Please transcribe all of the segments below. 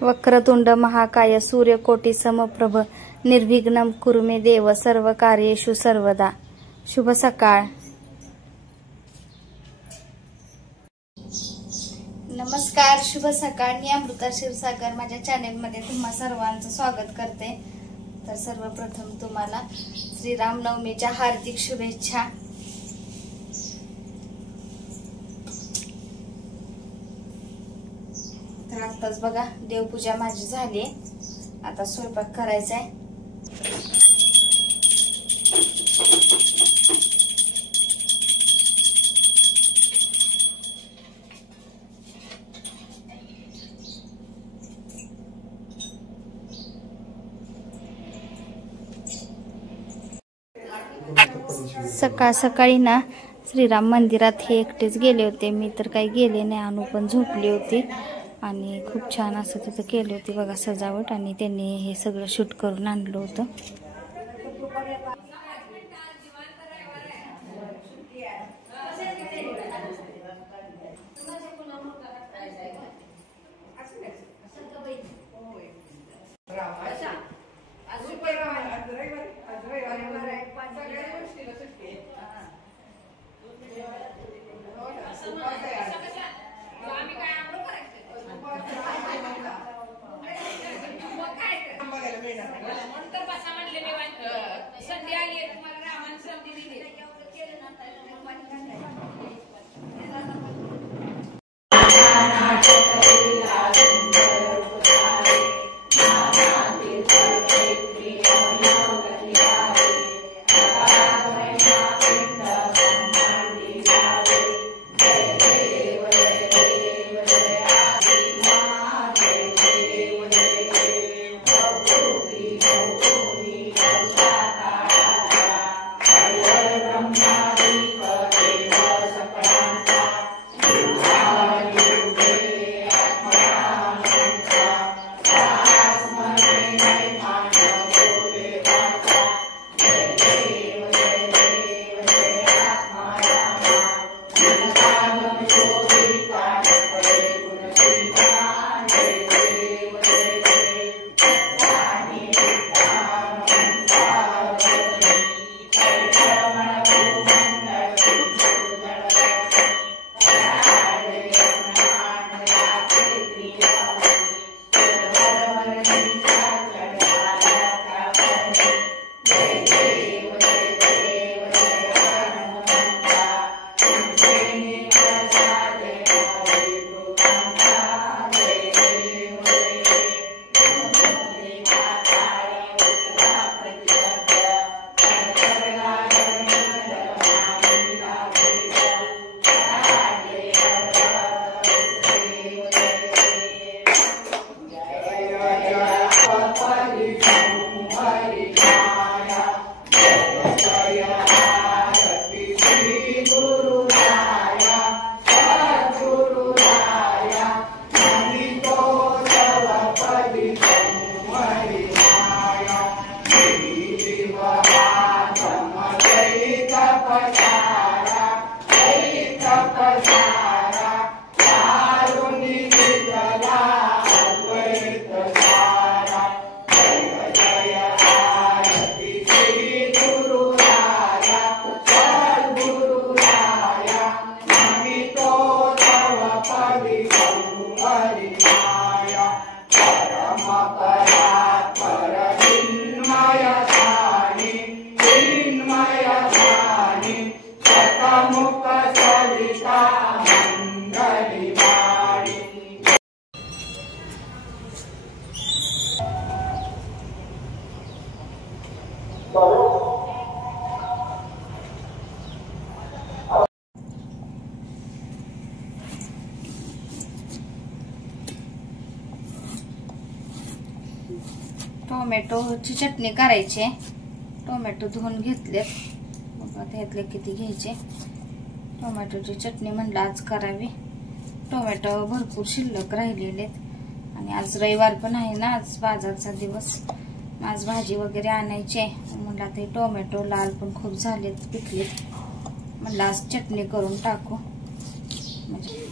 वक्रतुंड महाकाय सूर्यकोटी समप्रभ निर्विघ्नं कुरु मे देव सर्व कार्येषु सर्वदा। शुभ सकाळ। नमस्कार, शुभ सकाळ। मी अमृता क्षीरसागर माझ्या चॅनेल मध्ये तुम्हा सर्वांचं स्वागत करते। तर सर्वप्रथम तुम्हाला श्रीरामनवमीच्या हार्दिक शुभेच्छा। तर आताच बघा देवपूजा माझी झाली, आता स्वयंपाक करायचा आहे। सकाळ सकाळी ना श्रीराम मंदिरात हे एकटेच गेले होते, मी तर काही गेले नाही। अनु पण झोपली होती आणि खूप छान असं तिथं केली होती बघा सजावट, आणि त्यांनी हे सगळं शूट करून आणलं होतं। टोमॅटोची चटणी करायची। टोमॅटो धुवून घेतलेत, मग आता ह्यातले किती घ्यायचे। टोमॅटोची चटणी म्हणलं आज करावी। टोमॅटो भरपूर शिल्लक राहिलेले आणि आज रविवार पण आहे ना, आज बाजारचा दिवस। आज भाजी वगैरे आणायची, म्हणलं ते टोमॅटो लाल पण खूप झालेत, पिकलेत, म्हणलं आज चटणी करून टाकू। म्हणजे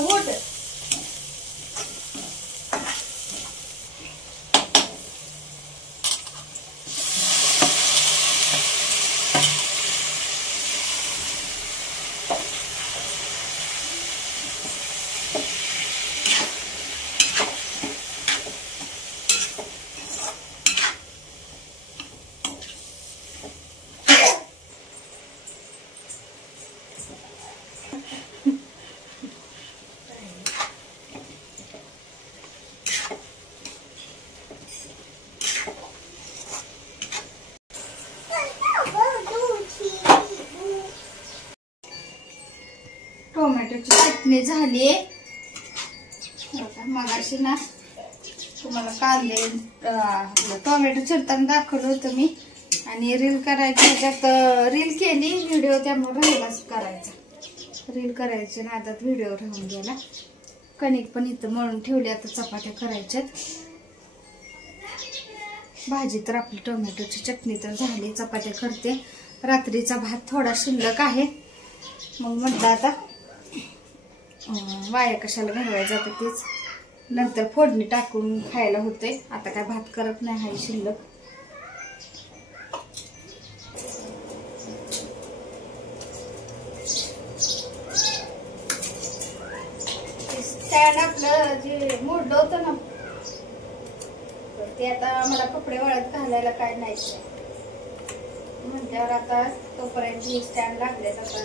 उठ. टोमॅटोची चटणी झाली. मगाशी ना तुम्हाला कांदे टोमॅटो चिरताना दाखवलं होतं मी. आणि रील करायची, ह्याच्यात रील केली व्हिडिओ, त्यामुळे राहिलाच करायचा. रील करायचे ना आता व्हिडिओ राहून गेला. कणिक पण इथं मळून ठेवली, आता चपात्या करायच्यात. भाजी तर आपली टोमॅटोची चटणी तर झाली, चपात्या करते. रात्रीचा भात थोडा शिल्लक आहे, मग म्हटलं आता वाया कशाला घालवायचं, आता तेच नंतर फोडणी टाकून खायला होते. आता काय भात करत नाही, हाय शिल्लक. स्टँड आपलं जे मोडलं होतं ना, ते आता मला कपडे वाळत घालायला काय नाही म्हटल्यावर आता तोपर्यंत स्टँड लागलेत. आता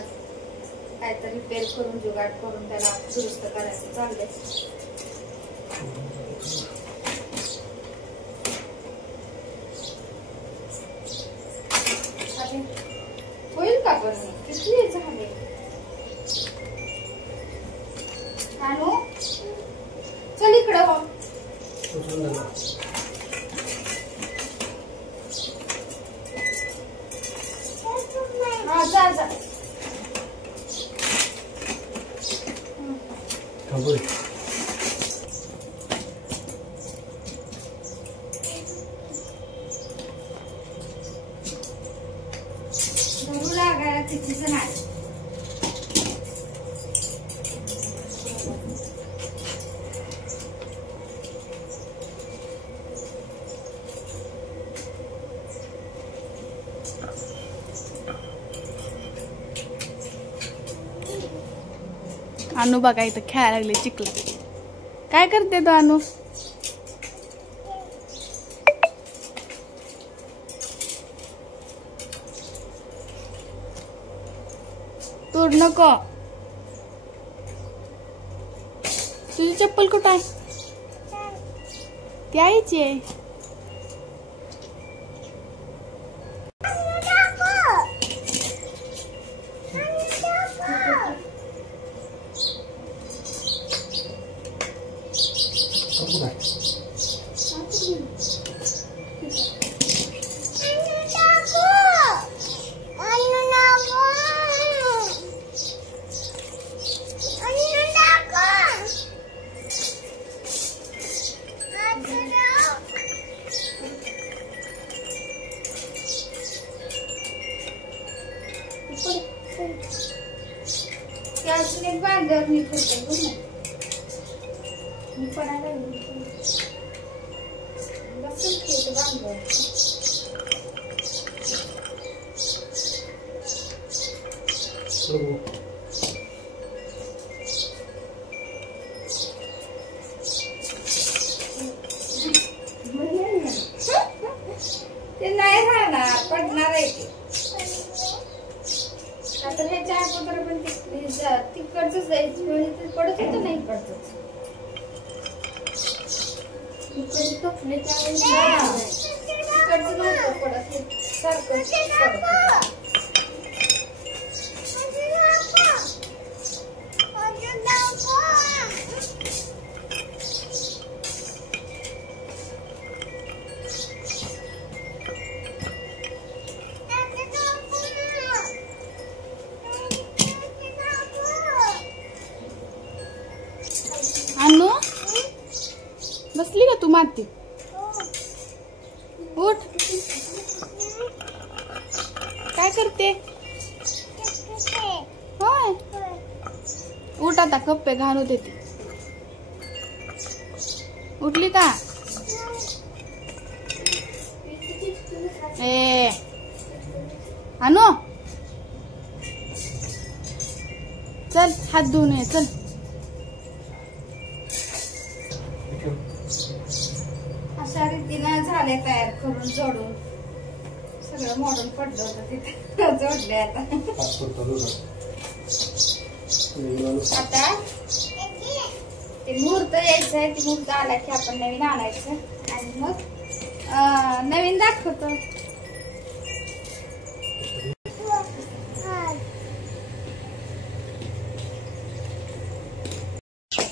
काहीतरी रिपेअर करून जुगाड करून त्याला दुरुस्त करायचं चाललंय. होईल का पण किती झाले. आणू चल इकडं हो. हा जा जा. धरू लागायला तिचीच नाही. अनु बघा इथं खेळायला लागले चिखला. काय करते तो अनु? तोड नको. तुझी चप्पल कुठं आहे? ती आईची आहे. ते नाही राहणार, पडणार आहे ते. आता ह्याच्या अगोदर पण तिकडच जायचं पडत होतं नाही इकडच. इकडचं नव्हतं पडत, सारखं पडत. अनु बसली का तू माती? उठ. काय करते? होय उठ. उठ आता, कप्पे घालू देते. उठली का? ए आणू, चल हात धुवून ये, चल. अशा रीतीनं झाले तयार करून जोडून. सगळं मॉडेल पडलं होतं तिथे जोडले आता. आता ते मुहूर्त यायचंय, ते मुहूर्त आला की आपण नवीन आणायचं आणि मग नवीन दाखवतो.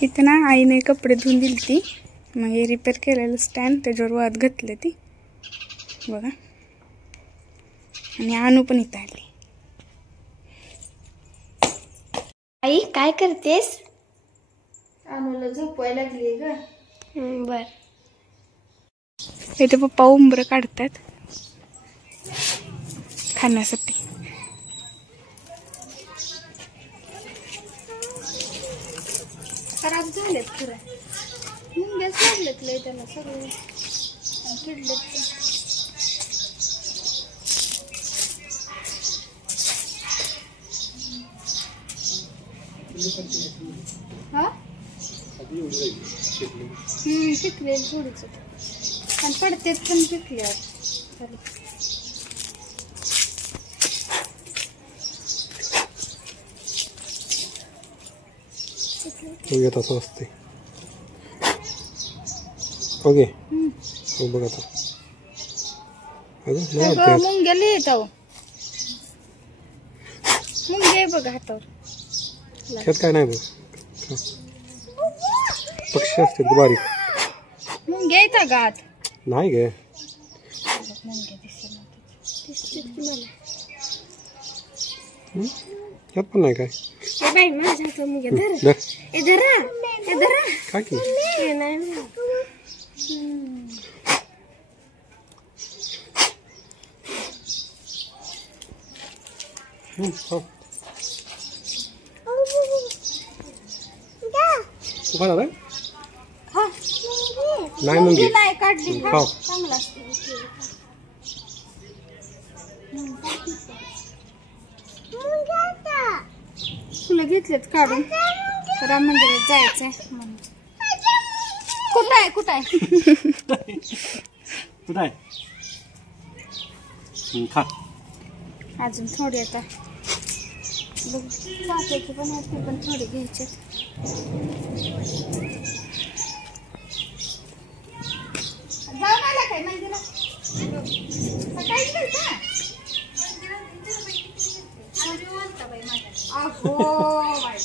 इथं ना आईने कपडे धुवून दिली ती, मग हे रिपेअर केलेलं स्टँड त्याच्यावर वाद घातले ती बघा. आणि आणू पण इथं आली. आई काय करतेस? अनुला झोपवायला लागली ग. बर. इथे पप्पा उंबरं काढतात खाण्यासाठी. खराब झालेत खरं, मुंग्याच लागलेत लय त्याला सगळे किडलेत. हा पिकले थोडीच आणि पडतेत पण पिकल्यावर. तसं असते. ओके हो बघ आता. मुंग्या लिहित मुंगे बघ हातावर. त्यात काय नाही बघ, पक्षी असते बारीक. मुंग्या येतात गात नाही गे. त्यात पण नाही काय. बाई माझ्या हातात मुंग्या धर. धर. ए धरा, ए धरा. काय की हे नाही. हो. तू खाणार आहे? नाही मुंगी नाही काढली. खाऊ. चांगला असते. फुलं घेतलेत काढून, राम मंदिरात जायचंय म्हणून. कुठं आहे कुठं आहे? कुठं आहे? खा. अजून थोडी आता चाफ्याची पण आहेत, ते पण थोडी घ्यायचे. जाऊन आला काय मंदिरात? सकाळी गेलता? अहो बाई,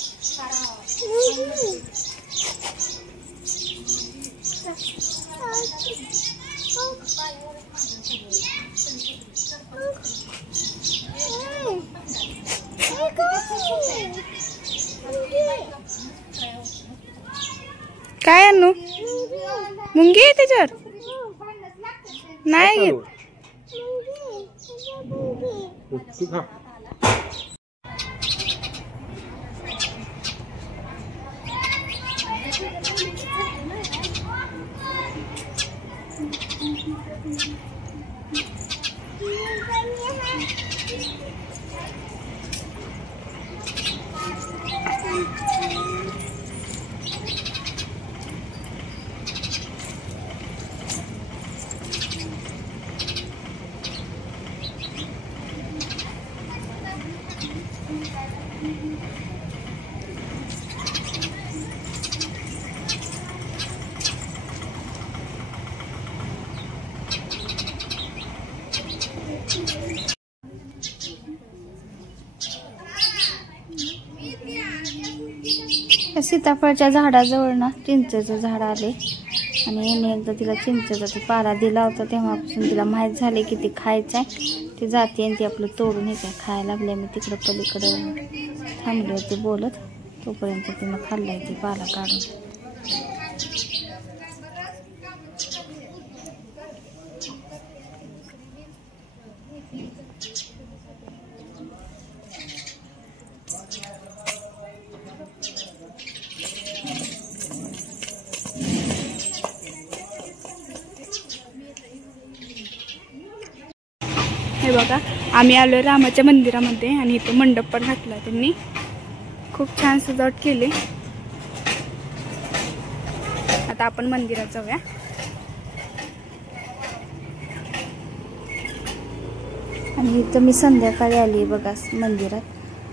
काय आणू? मुंगी आहे त्याच्यावर? नाही घेत. तू खा. सीताफळच्या झाडाजवळ ना चिंचेचं झाड आले आणि याने एकदा तिला चिंचेचा ते पाला दिला होता, तेव्हापासून तिला माहीत झाले की ते खायचं आहे. ती जाते आणि ती आपलं तोडून हे काय खायला लागले. मी तिकडं पलीकडे थांबले होते बोलत, तोपर्यंत तिनं खाल्लाय ते पाला काढून. बघा, आम्ही आलो रामाच्या मंदिरामध्ये आणि इथे मंडप पण घातला त्यांनी. खूप छान सजावट केली. आता आपण मंदिरात जाऊया. आणि इथं मी संध्याकाळी आली बघा मंदिरात.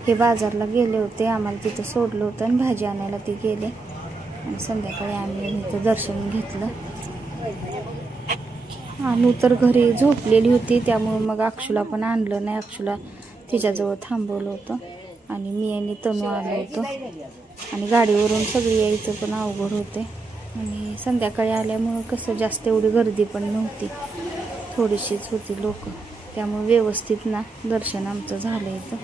हे बाजारला गेले होते, आम्हाला तिथं सोडलं होतं आणि भाजी आणायला ते गेले आणि संध्याकाळी आम्ही इथं दर्शन घेतलं. अनु तर घरी झोपलेली होती, त्यामुळे मग अक्षूला पण आणलं नाही. अक्षूला तिच्याजवळ थांबवलं होतं आणि मी आणि तनू आलो होतो. आणि गाडीवरून सगळी यायचं पण अवघड होते आणि संध्याकाळी आल्यामुळं कसं जास्त एवढी गर्दी पण नव्हती, थोडीशीच होती लोक, त्यामुळे व्यवस्थित ना दर्शन आमचं झालं इथं.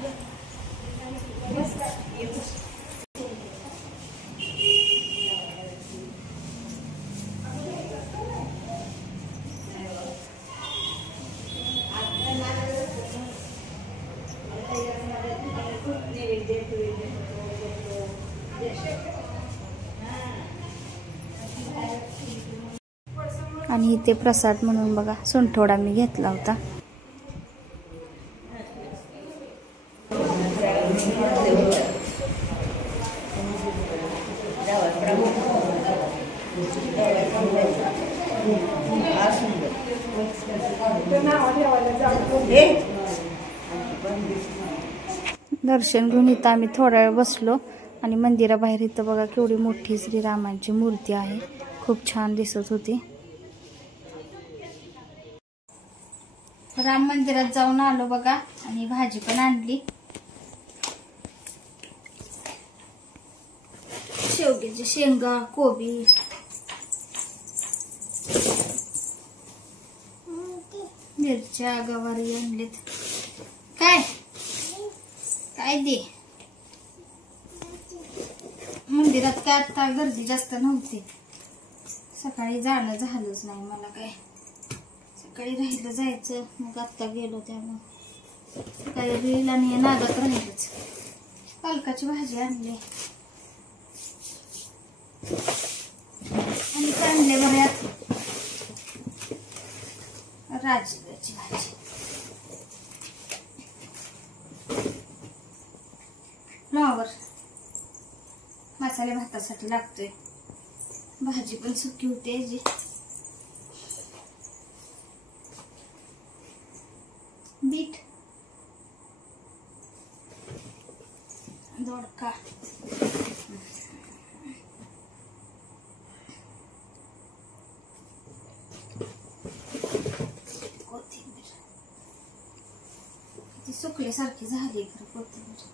आणि इथे प्रसाद म्हणून बघा सुंठोडा मी घेतला होता. दर्शन घेऊन इथं आम्ही थोडा वेळ बसलो आणि मंदिराबाहेर इथं बघा केवढी मोठी श्रीरामांची मूर्ती आहे, खूप छान दिसत होती. राम मंदिरात जाऊन आलो बघा आणि भाजी पण आणली. शेवग्याची शेंगा, कोबी, मिरच्या, गवारी आणलीत. काय काय दे. मंदिरात काय आता गर्दी जास्त नव्हती, सकाळी जाणं झालंच नाही मला. काय सकाळी राहिलं जायचं, मग आत्ता गेलो त्यामुळे सकाळी रील आणि नागात राहिलंच. पालकाची भाजी आणली आणि कांदे बऱ्यात राजगिराची भाजी. फ्लॉवर मसाले भातासाठी लागतोय. भाजी पण सुकी होते जी. बीट, दोडका, कोथिंबीर. ती सुकल्यासारखी झाली खरं कोथिंबीर.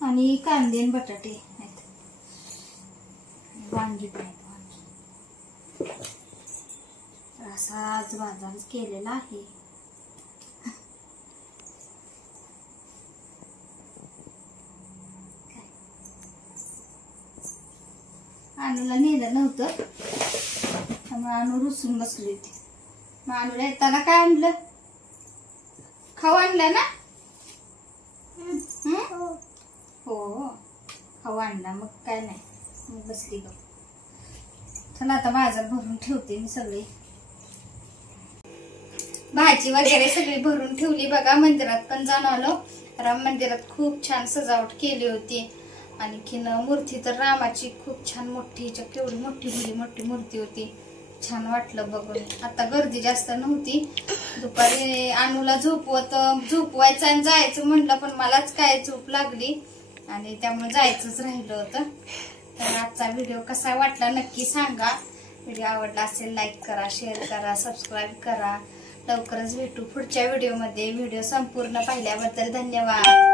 आणि कांदे आणि बटाटे आहेत, वांगी पण आहेत. वांगी असाच बाजार केलेला आहे. अनुला नेलं नव्हतं त्यामुळे अनु रुसून बसली होती. मग अनुला येताना काय आणलं? खाऊ आणलं ना? हो खाऊ आणला, मग काय नाही. मग बसली ग. चला आता बाजार भरून ठेवते मी. सगळी भाजी वगैरे सगळी भरून ठेवली बघा. मंदिरात पण जाऊन आलो. राम मंदिरात खूप छान सजावट केली होती. आणखीन मूर्ती तर रामाची खूप छान मोठी, केवढी मोठी मूर्ती होती. छान वाटलं बघून. आता गर्दी जास्त नव्हती. दुपारी अनुला झोपवायचं आणि जायचं म्हटलं, पण मलाच काय झोप लागली आणि त्यामुळे जायचंच राहिलं होतं. तर आजचा व्हिडिओ कसा वाटला नक्की सांगा. व्हिडिओ आवडला असेल लाईक करा, शेअर करा, सबस्क्राईब करा. लवकरच भेटू पुढच्या व्हिडिओमध्ये. व्हिडिओ संपूर्ण पाहिल्याबद्दल धन्यवाद.